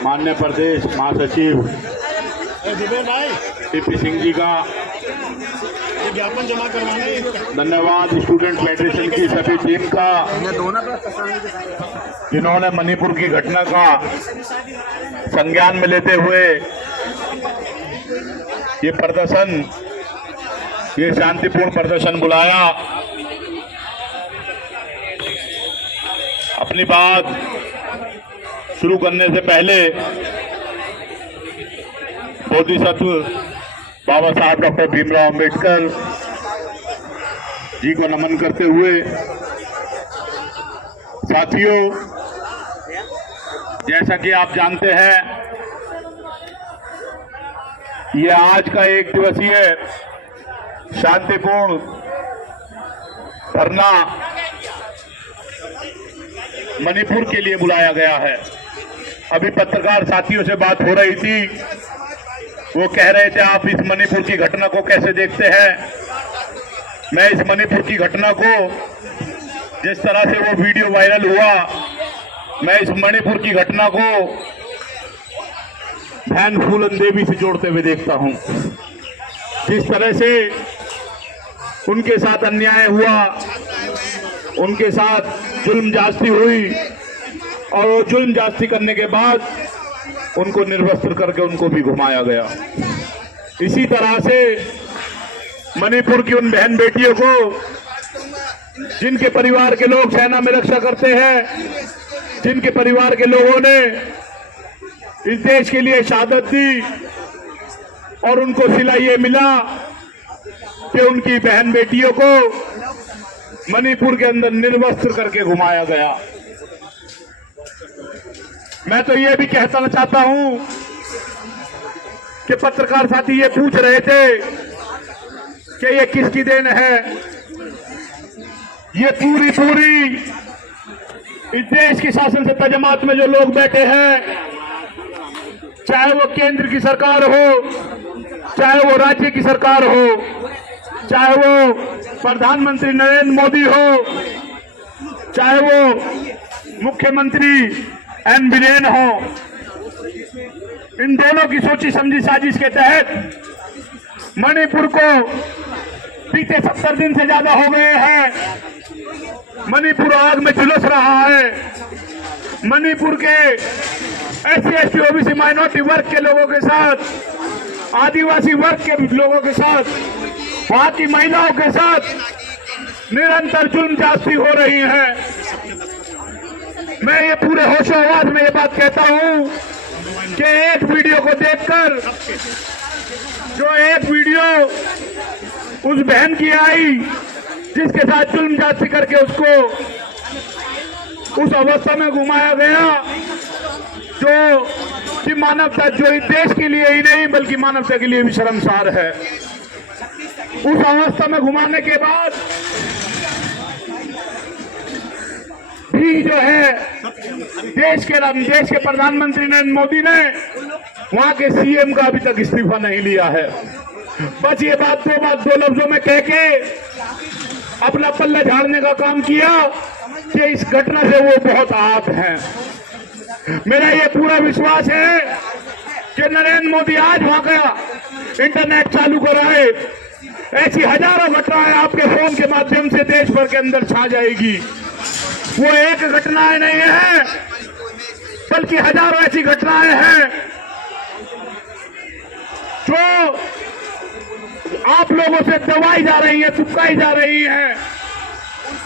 माननीय प्रदेश महासचिव टीपी सिंह जी का ज्ञापन जमा करवाने। धन्यवाद। स्टूडेंट फेडरेशन की सभी टीम का, जिन्होंने मणिपुर की घटना का संज्ञान में लेते हुए ये शांतिपूर्ण प्रदर्शन बुलाया। अपनी बात शुरू करने से पहले बोधिसत्व बाबा साहब डॉक्टर भीमराव अंबेडकर जी को नमन करते हुए, साथियों, जैसा कि आप जानते हैं, ये आज का एक दिवसीय शांतिपूर्ण धरना मणिपुर के लिए बुलाया गया है। अभी पत्रकार साथियों से बात हो रही थी, वो कह रहे थे आप इस मणिपुर की घटना को कैसे देखते हैं। मैं इस मणिपुर की घटना को, जिस तरह से वो वीडियो वायरल हुआ, मैं इस मणिपुर की घटना को बहन फूलन देवी से जोड़ते हुए देखता हूं। जिस तरह से उनके साथ अन्याय हुआ, उनके साथ जुल्म जास्ती हुई, और वो जुल्म जास्ती करने के बाद उनको निर्वस्त्र करके उनको भी घुमाया गया। इसी तरह से मणिपुर की उन बहन बेटियों को, जिनके परिवार के लोग सेना में रक्षा करते हैं, जिनके परिवार के लोगों ने इस देश के लिए शहादत दी, और उनको सिला ये मिला कि उनकी बहन बेटियों को मणिपुर के अंदर निर्वस्त्र करके घुमाया गया। मैं तो ये भी कहना चाहता हूं कि पत्रकार साथी ये पूछ रहे थे कि ये किसकी देन है। ये पूरी इस देश की शासन सत्ता जमात में जो लोग बैठे हैं, चाहे वो केंद्र की सरकार हो, चाहे वो राज्य की सरकार हो, चाहे वो प्रधानमंत्री नरेंद्र मोदी हो, चाहे वो मुख्यमंत्री एन बिरेन हो, इन दोनों की सोची समझी साजिश के तहत मणिपुर को बीते 70 दिन से ज्यादा हो गए हैं। मणिपुर आग में झुलस रहा है। मणिपुर के SC ST OBC माइनॉरिटी वर्ग के लोगों के साथ, आदिवासी वर्ग के लोगों के साथ, वहां की महिलाओं के साथ निरंतर जुल्म जास्ती हो रही है। मैं ये पूरे होशो आवाज में ये बात कहता हूं कि एक वीडियो को देखकर, जो एक वीडियो उस बहन की आई जिसके साथ जुल्म जास्ती करके उसको उस अवस्था में घुमाया गया, जो कि मानवता, जो इस देश के लिए ही नहीं बल्कि मानवता के लिए भी शर्मसार है। उस अवस्था में घुमाने के बाद भी जो है देश के प्रधानमंत्री नरेंद्र मोदी ने वहां के CM का अभी तक इस्तीफा नहीं लिया है। बस ये दो लफ्जों में कह के अपना पल्ला झाड़ने का काम किया कि इस घटना से वो बहुत आहत हैं। मेरा ये पूरा विश्वास है कि नरेंद्र मोदी आज वहां का इंटरनेट चालू कराए, ऐसी हजारों घटनाएं आपके फोन के माध्यम से देश भर के अंदर छा जाएगी। वो एक घटनाएं नहीं है, बल्कि हजारों ऐसी घटनाएं हैं जो आप लोगों से दबाई जा रही है, चिपकाई जा रही है,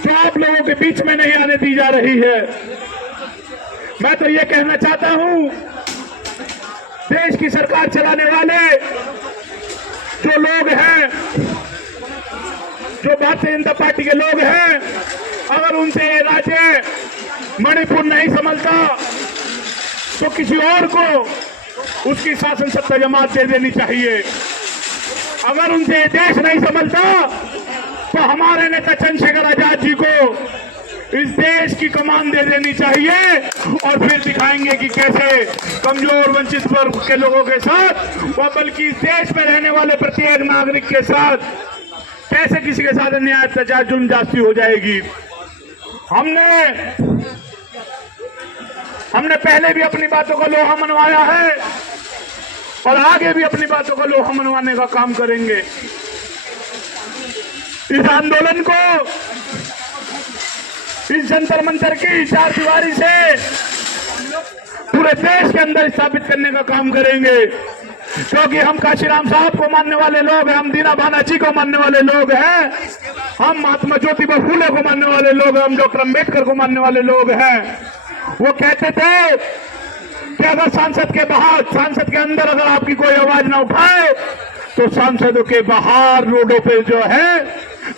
जो आप लोगों के बीच में नहीं आने दी जा रही है। मैं तो ये कहना चाहता हूं, देश की सरकार चलाने वाले जो लोग हैं, जो भारतीय जनता पार्टी के लोग हैं, अगर उनसे ये राज्य मणिपुर नहीं संभलता तो किसी और को उसकी शासन सत्ता जमात दे देनी चाहिए। अगर उनसे ये देश नहीं संभलता तो हमारे नेता चंद्रशेखर आजाद जी को इस देश की कमान दे देनी चाहिए, और फिर दिखाएंगे कि कैसे कमजोर वंचित वर्ग के लोगों के साथ, व बल्कि इस देश में रहने वाले प्रत्येक नागरिक के साथ कैसे किसी के साथ अन्याय, अत्याचार, जुल्म जास्ती हो जाएगी। हमने हमने पहले भी अपनी बातों का लोहा मनवाया है और आगे भी अपनी बातों का लोहा मनवाने का काम करेंगे। इस आंदोलन को, इस जंतर मंतर की चार दीवारी से पूरे देश के अंदर स्थापित करने का काम करेंगे, क्योंकि हम काशीराम साहब को मानने वाले लोग हैं, हम दीना बानाजी को मानने वाले लोग हैं, हम महात्मा ज्योतिबा फूले को मानने वाले लोग हैं, हम डॉक्टर अम्बेडकर को मानने वाले लोग हैं। वो कहते थे कि अगर सांसद के बाहर, सांसद के अंदर अगर आपकी कोई आवाज ना उठाए तो सांसदों के बाहर रोडों पे जो है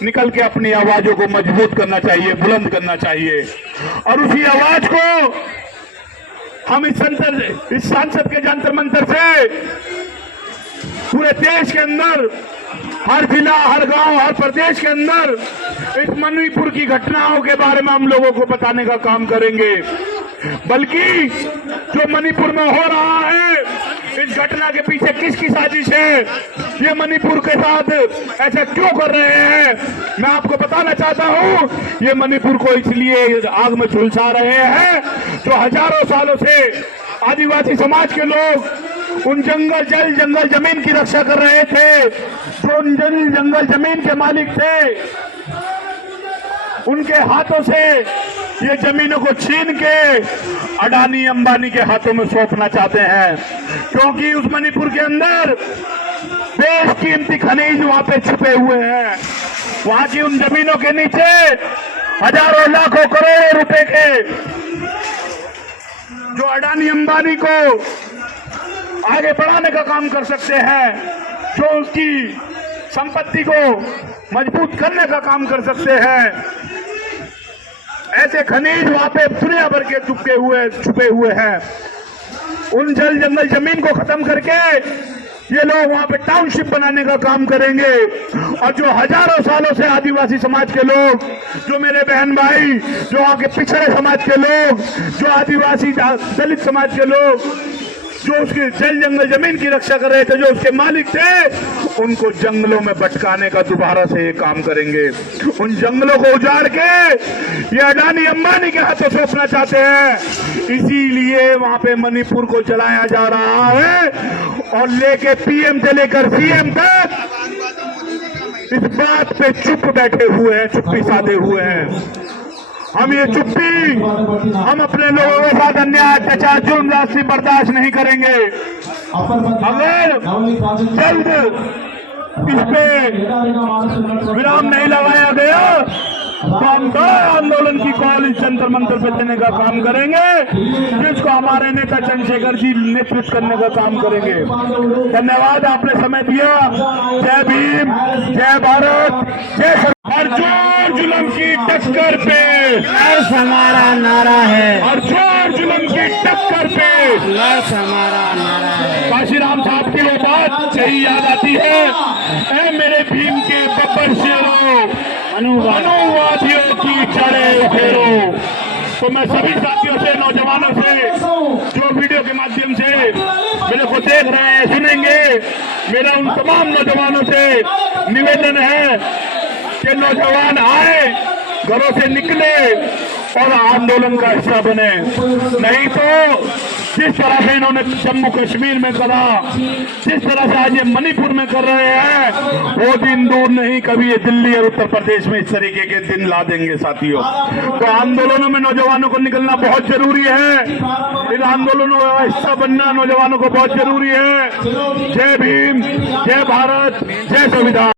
निकल के अपनी आवाजों को मजबूत करना चाहिए, बुलंद करना चाहिए। और उसी आवाज को हम इस सांसद के जंतर मंतर से पूरे देश के अंदर, हर जिला, हर गांव, हर प्रदेश के अंदर इस मणिपुर की घटनाओं के बारे में हम लोगों को बताने का काम करेंगे। बल्कि जो मणिपुर में हो रहा है, इस घटना के पीछे किसकी साजिश है, ये मणिपुर के साथ ऐसा क्यों कर रहे हैं, मैं आपको बताना चाहता हूँ। ये मणिपुर को इसलिए आग में झुलसा रहे हैं जो हजारों सालों से आदिवासी समाज के लोग उन जंगल जमीन की रक्षा कर रहे थे, जो उन जंगल जमीन के मालिक थे, उनके हाथों से ये जमीनों को छीन के अडानी अंबानी के हाथों में सौंपना चाहते हैं, क्योंकि उस मणिपुर के अंदर बेशकीमती खनिज वहां पे छुपे हुए हैं। वहां की उन जमीनों के नीचे हजारों लाखों करोड़ों रुपए के, जो अडानी अंबानी को आगे बढ़ाने का काम कर सकते हैं, जो उसकी संपत्ति को मजबूत करने का काम कर सकते हैं, ऐसे खनिज वहां पे दुनिया भर के छुपे हुए हैं। उन जंगल जमीन को खत्म करके ये लोग वहां पे टाउनशिप बनाने का काम करेंगे। और जो हजारों सालों से आदिवासी समाज के लोग, जो मेरे बहन भाई, जो वहां के पिछड़े समाज के लोग, जो आदिवासी दलित समाज के लोग, जो उसके जंगल जमीन की रक्षा कर रहे थे, जो उसके मालिक थे, उनको जंगलों में भटकाने का दोबारा से ये काम करेंगे। उन जंगलों को उजाड़ के ये अडानी अंबानी के हाथों सौंपना चाहते हैं। इसीलिए वहां पे मणिपुर को चलाया जा रहा है और लेके पीएम से लेकर सीएम तक इस बात पे चुप बैठे हुए हैं, चुप्पी साधे हुए हैं। हम ये चुप्पी, हम अपने लोगों के साथ अन्याय, अत्याचार, जुर्म, राशि बर्दाश्त नहीं करेंगे। अगर जल्द इस पे विराम नहीं लगाया गया तो हम आंदोलन की कॉल इस जंतर मंतर पे देने का काम करेंगे, जिसको हमारे नेता चंद्रशेखर जी नेतृत्व करने का काम करेंगे। धन्यवाद, आपने समय दिया। जय भीम, जय भारत, जय हर जोर जुल्म की टक्कर पे हमारा नारा है, हर जोर जुल्म की टक्कर पे हमारा नारा है। काशीराम साहब की वो बात सही याद आती है, ऐ मेरे भीम के बब्बर शेरों, अनुवादियों की जड़ें उखेड़ो। तो मैं सभी साथियों से, नौजवानों से, जो वीडियो के माध्यम से मेरे को देख रहे हैं, सुनेंगे, मेरा उन तमाम नौजवानों से निवेदन है कि नौजवान आए, घरों से निकले और आंदोलन का हिस्सा बने। नहीं तो जिस तरह से इन्होंने जम्मू कश्मीर में करा, जिस तरह से आज ये मणिपुर में कर रहे हैं, वो दिन दूर नहीं, कभी ये दिल्ली और उत्तर प्रदेश में इस तरीके के दिन ला देंगे साथियों। तो आंदोलनों में नौजवानों को निकलना बहुत जरूरी है, इन आंदोलनों का हिस्सा बनना नौजवानों को बहुत जरूरी है। जय भीम, जय भारत, जय संविधान।